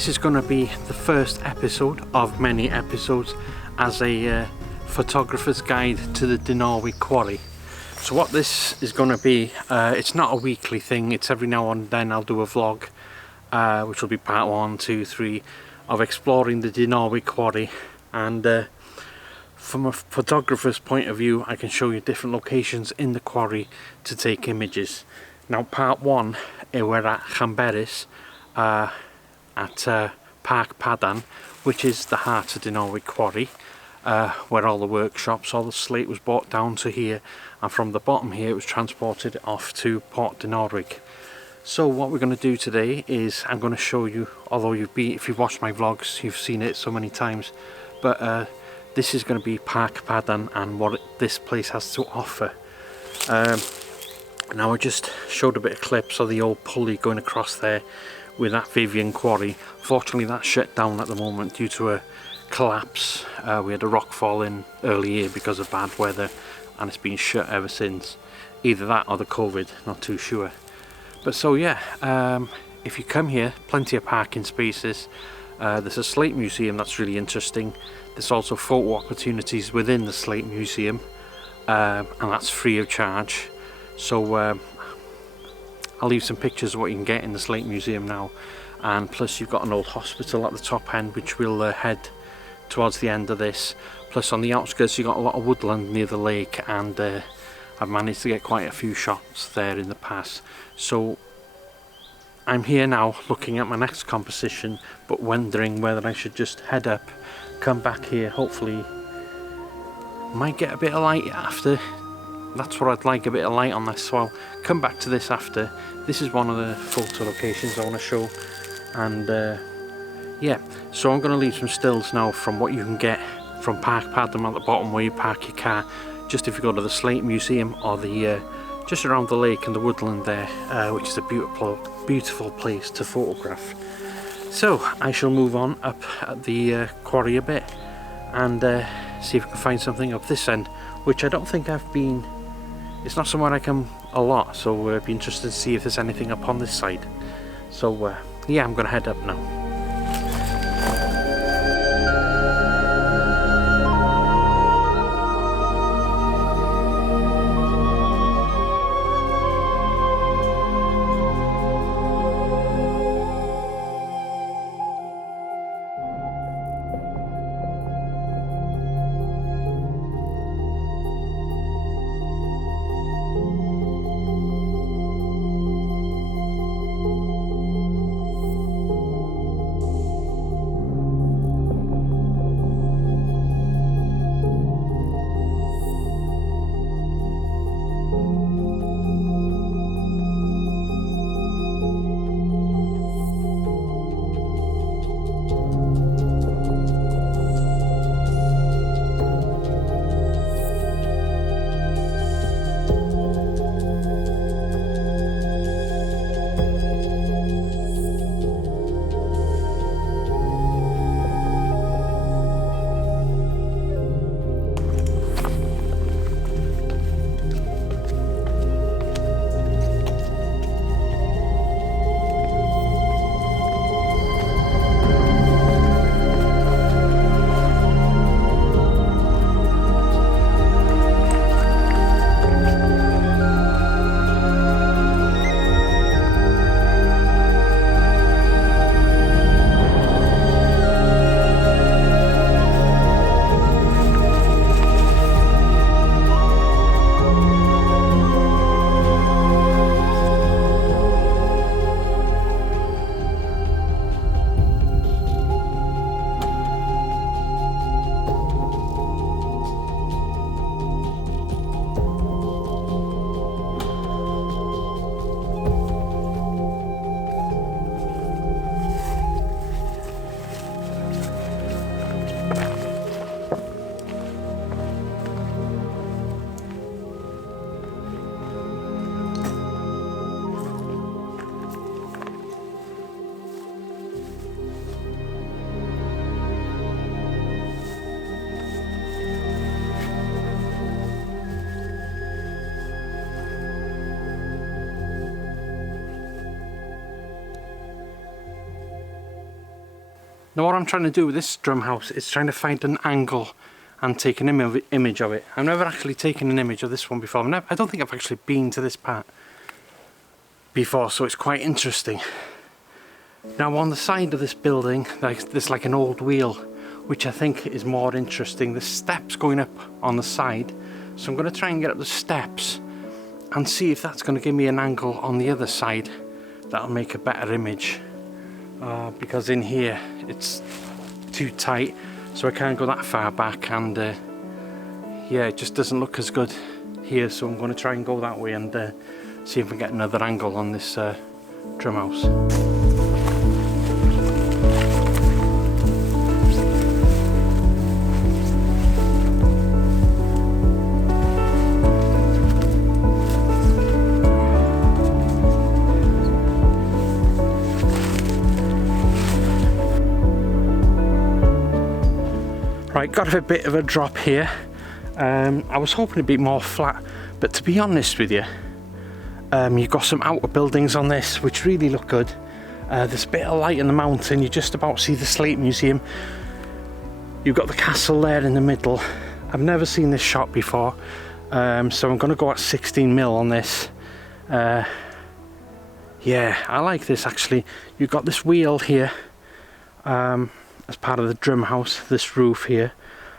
this is going to be the first episode of many episodes as a photographer's guide to the Dinorwig Quarry. So what this is going to be, it's not a weekly thing, it's every now and then I'll do a vlog, which will be part 1, 2, 3 of exploring the Dinorwig Quarry. And from a photographer's point of view, I can show you different locations in the quarry to take images. Now part 1, we're at Llanberis, at Parc Padarn, which is the heart of Dinorwig Quarry, where all the workshops, all the slate was brought down to here, and from the bottom here it was transported off to Port Dinorwig. So what we're going to do today is I'm going to show you, although if you've watched my vlogs you've seen it so many times, but this is going to be Parc Padarn and what this place has to offer. Now I just showed a bit of clips of the old pulley going across there with that Vivian quarry. Fortunately that's shut down at the moment due to a collapse. We had a rock fall in early year because of bad weather, and it's been shut ever since. Either that or the COVID, not too sure. But so yeah, if you come here, plenty of parking spaces. There's a slate museum that's really interesting. There's also photo opportunities within the slate museum, and that's free of charge. So I'll leave some pictures of what you can get in the slate museum now, and plus you've got an old hospital at the top end which we'll head towards the end of this. Plus on the outskirts you've got a lot of woodland near the lake, and I've managed to get quite a few shots there in the past. So I'm here now looking at my next composition, but wondering whether I should just head up, come back here, hopefully might get a bit of light after. That's what I'd like, a bit of light on this, so I'll come back to this after. This is one of the photo locations I want to show, and yeah, so I'm going to leave some stills now from what you can get from Parc Padarn at the bottom where you park your car, just if you go to the Slate Museum, or the just around the lake and the woodland there, which is a beautiful place to photograph. So I shall move on up at the quarry a bit and see if I can find something up this end, which I don't think I've been. It's not somewhere I come a lot, so I'd be interested to see if there's anything up on this side. So yeah, I'm going to head up now. Now what I'm trying to do with this drum house is trying to find an angle and take an image of it. I've never actually taken an image of this one before. I don't think I've actually been to this part before, so it's quite interesting. Now on the side of this building, there's like an old wheel, which I think is more interesting. There's steps going up on the side, so I'm going to try and get up the steps and see if that's going to give me an angle on the other side that'll make a better image, because in here it's too tight, so I can't go that far back, and yeah, it just doesn't look as good here, so I'm going to try and go that way and see if I get another angle on this drum house. Right, got a bit of a drop here. I was hoping it'd be more flat, but to be honest with you, you've got some outer buildings on this which really look good. There's a bit of light in the mountain, you just about see the Slate Museum. You've got the castle there in the middle. I've never seen this shot before, so I'm going to go at 16mm on this. Yeah, I like this actually. You've got this wheel here as part of the drum house, this roof here,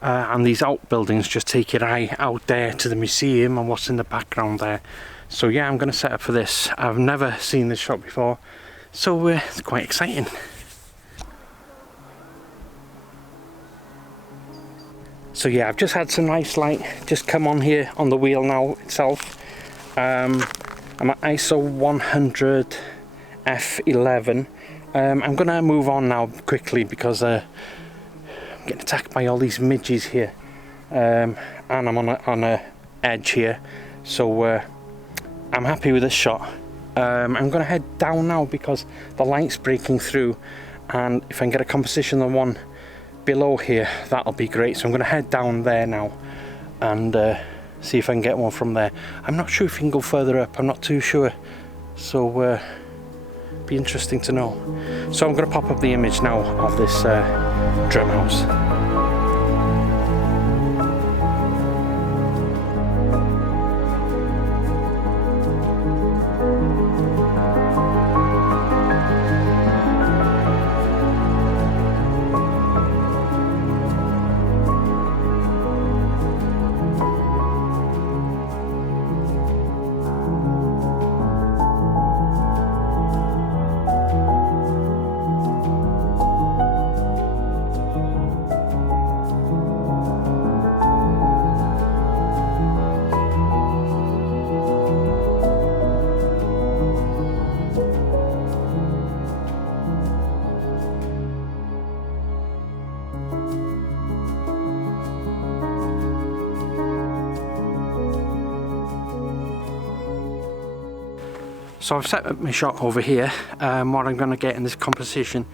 and these outbuildings just take your eye out there to the museum and what's in the background there. So yeah, I'm going to set up for this. I've never seen this shot before, so it's quite exciting. So yeah, I've just had some nice light just come on here on the wheel now itself. I'm at ISO 100 f11. I'm gonna move on now quickly because I'm getting attacked by all these midges here, and I'm on a edge here, so I'm happy with this shot. I'm gonna head down now because the light's breaking through, and if I can get a composition on the one below here, that'll be great. So I'm gonna head down there now and see if I can get one from there. I'm not sure if you can go further up, I'm not too sure, so be interesting to know. So I'm going to pop up the image now of this drum house. So I've set up my shot over here. What I'm going to get in this composition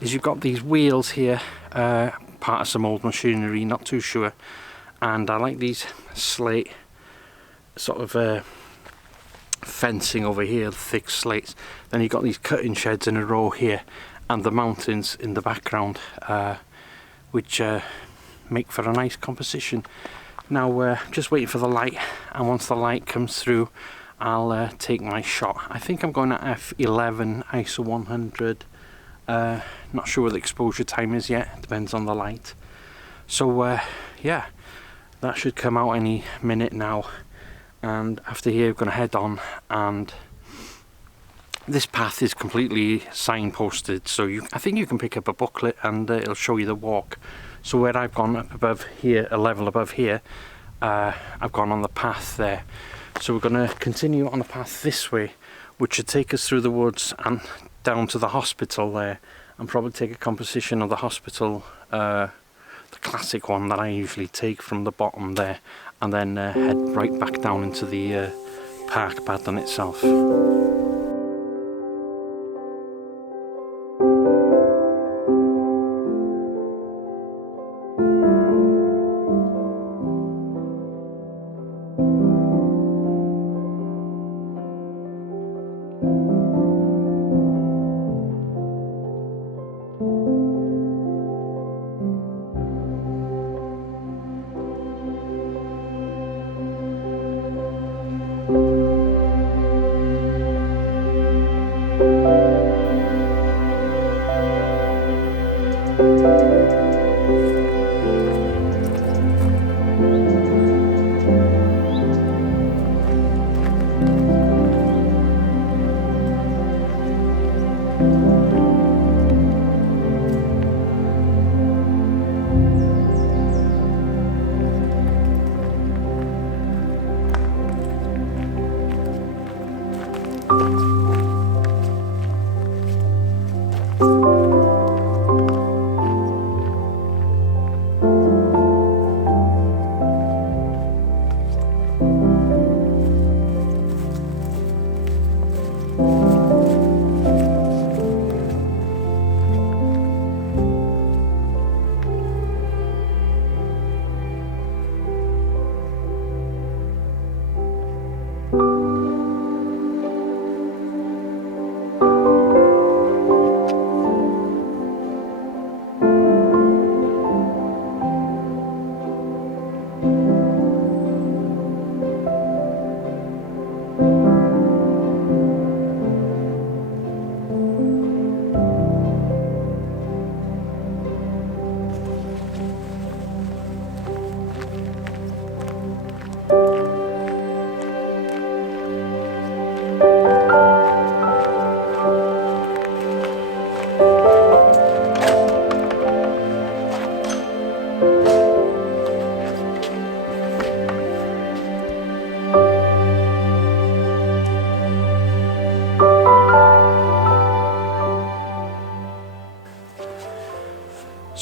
is you've got these wheels here, part of some old machinery, not too sure, and I like these slate sort of fencing over here, thick slates. Then you've got these cutting sheds in a row here, and the mountains in the background, which make for a nice composition. Now just waiting for the light, and once the light comes through, I'll take my shot. I think I'm going at f11 ISO 100. Not sure what the exposure time is yet, depends on the light. So yeah, that should come out any minute now, and after here we're going to head on, and this path is completely signposted, so I think you can pick up a booklet and it'll show you the walk. So where I've gone up above here, a level above here, I've gone on the path there. So we're going to continue on the path this way, which should take us through the woods and down to the hospital there, and probably take a composition of the hospital, the classic one that I usually take from the bottom there, and then head right back down into the Parc Padarn itself.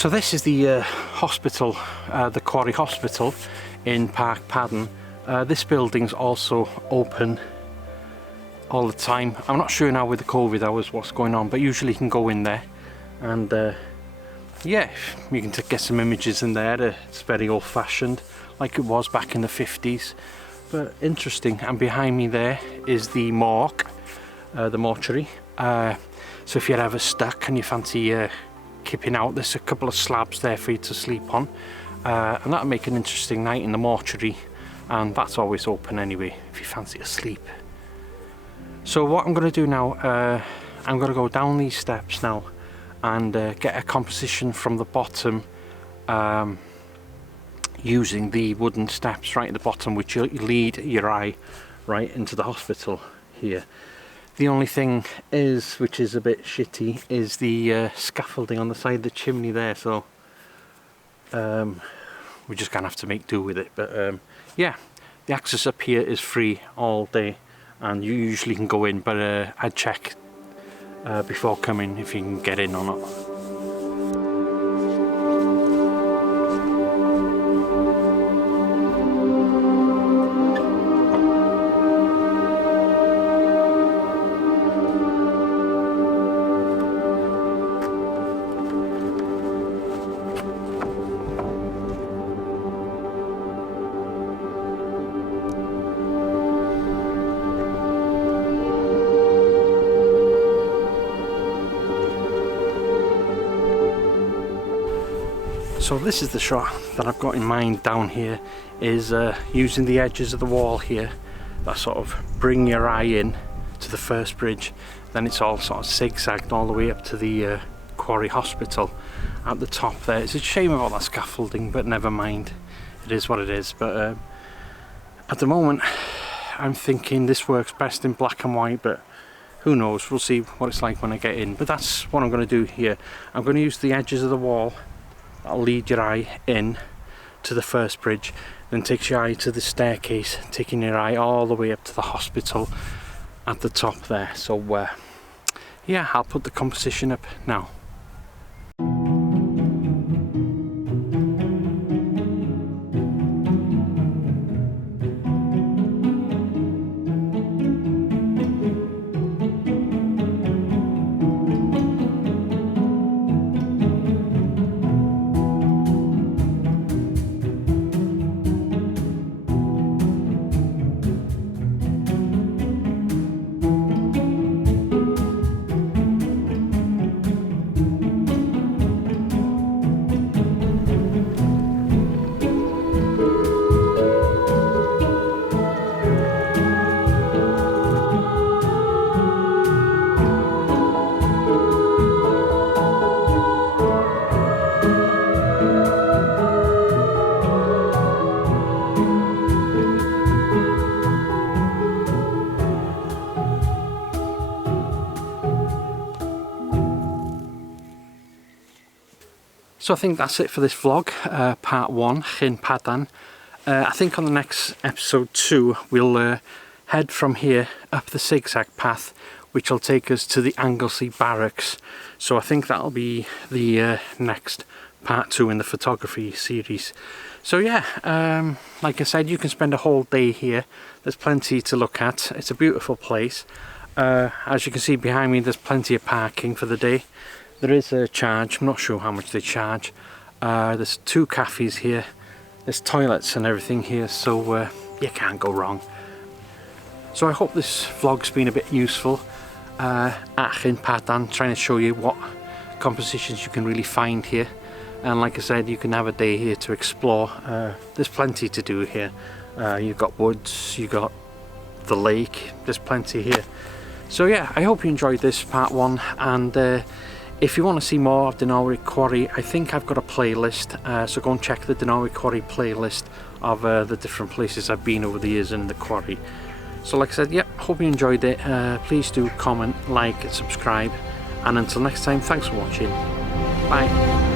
So this is the hospital, the Quarry Hospital in Parc Padarn. This building's also open all the time. I'm not sure now with the COVID hours what's going on, but usually you can go in there and yeah, you can get some images in there. It's very old-fashioned like it was back in the 50s, but interesting. And behind me there is the morgue, the mortuary. So if you're ever stuck and you fancy kipping out, there's a couple of slabs there for you to sleep on, and that'll make an interesting night in the mortuary, and that's always open anyway if you fancy a sleep. So what I'm going to do now, I'm going to go down these steps now and get a composition from the bottom, using the wooden steps right at the bottom, which will lead your eye right into the hospital here. The only thing is, which is a bit shitty, is the scaffolding on the side of the chimney there, so we're just gonna have to make do with it. But yeah, the access up here is free all day and you usually can go in, but I'd check before coming if you can get in or not. So this is the shot that I've got in mind down here, is using the edges of the wall here that sort of bring your eye in to the first bridge. Then it's all sort of zigzagged all the way up to the Quarry Hospital at the top there. It's a shame about that scaffolding, but never mind, it is what it is. But at the moment I'm thinking this works best in black and white, but who knows, we'll see what it's like when I get in. But that's what I'm going to do here. I'm going to use the edges of the wall. That'll lead your eye in to the first bridge, then takes your eye to the staircase, taking your eye all the way up to the hospital at the top there. So yeah, I'll put the composition up now. So I think that's it for this vlog, part 1 in Padarn. I think on the next episode 2 we'll head from here up the zigzag path, which will take us to the Anglesey Barracks. So I think that'll be the next part 2 in the photography series. So yeah, like I said, you can spend a whole day here. There's plenty to look at. It's a beautiful place. As you can see behind me, there's plenty of parking for the day. There is a charge, I'm not sure how much they charge. There's 2 cafes here, there's toilets and everything here, so you can't go wrong. So I hope this vlog's been a bit useful in Padarn, trying to show you what compositions you can really find here. And like I said, you can have a day here to explore. There's plenty to do here. You've got woods, you've got the lake, there's plenty here. So yeah, I hope you enjoyed this part 1, and if you want to see more of Dinorwig Quarry, I think I've got a playlist, so go and check the Dinorwig Quarry playlist of the different places I've been over the years in the quarry. So like I said, yep, hope you enjoyed it. Please do comment, like, subscribe, and until next time, thanks for watching. Bye.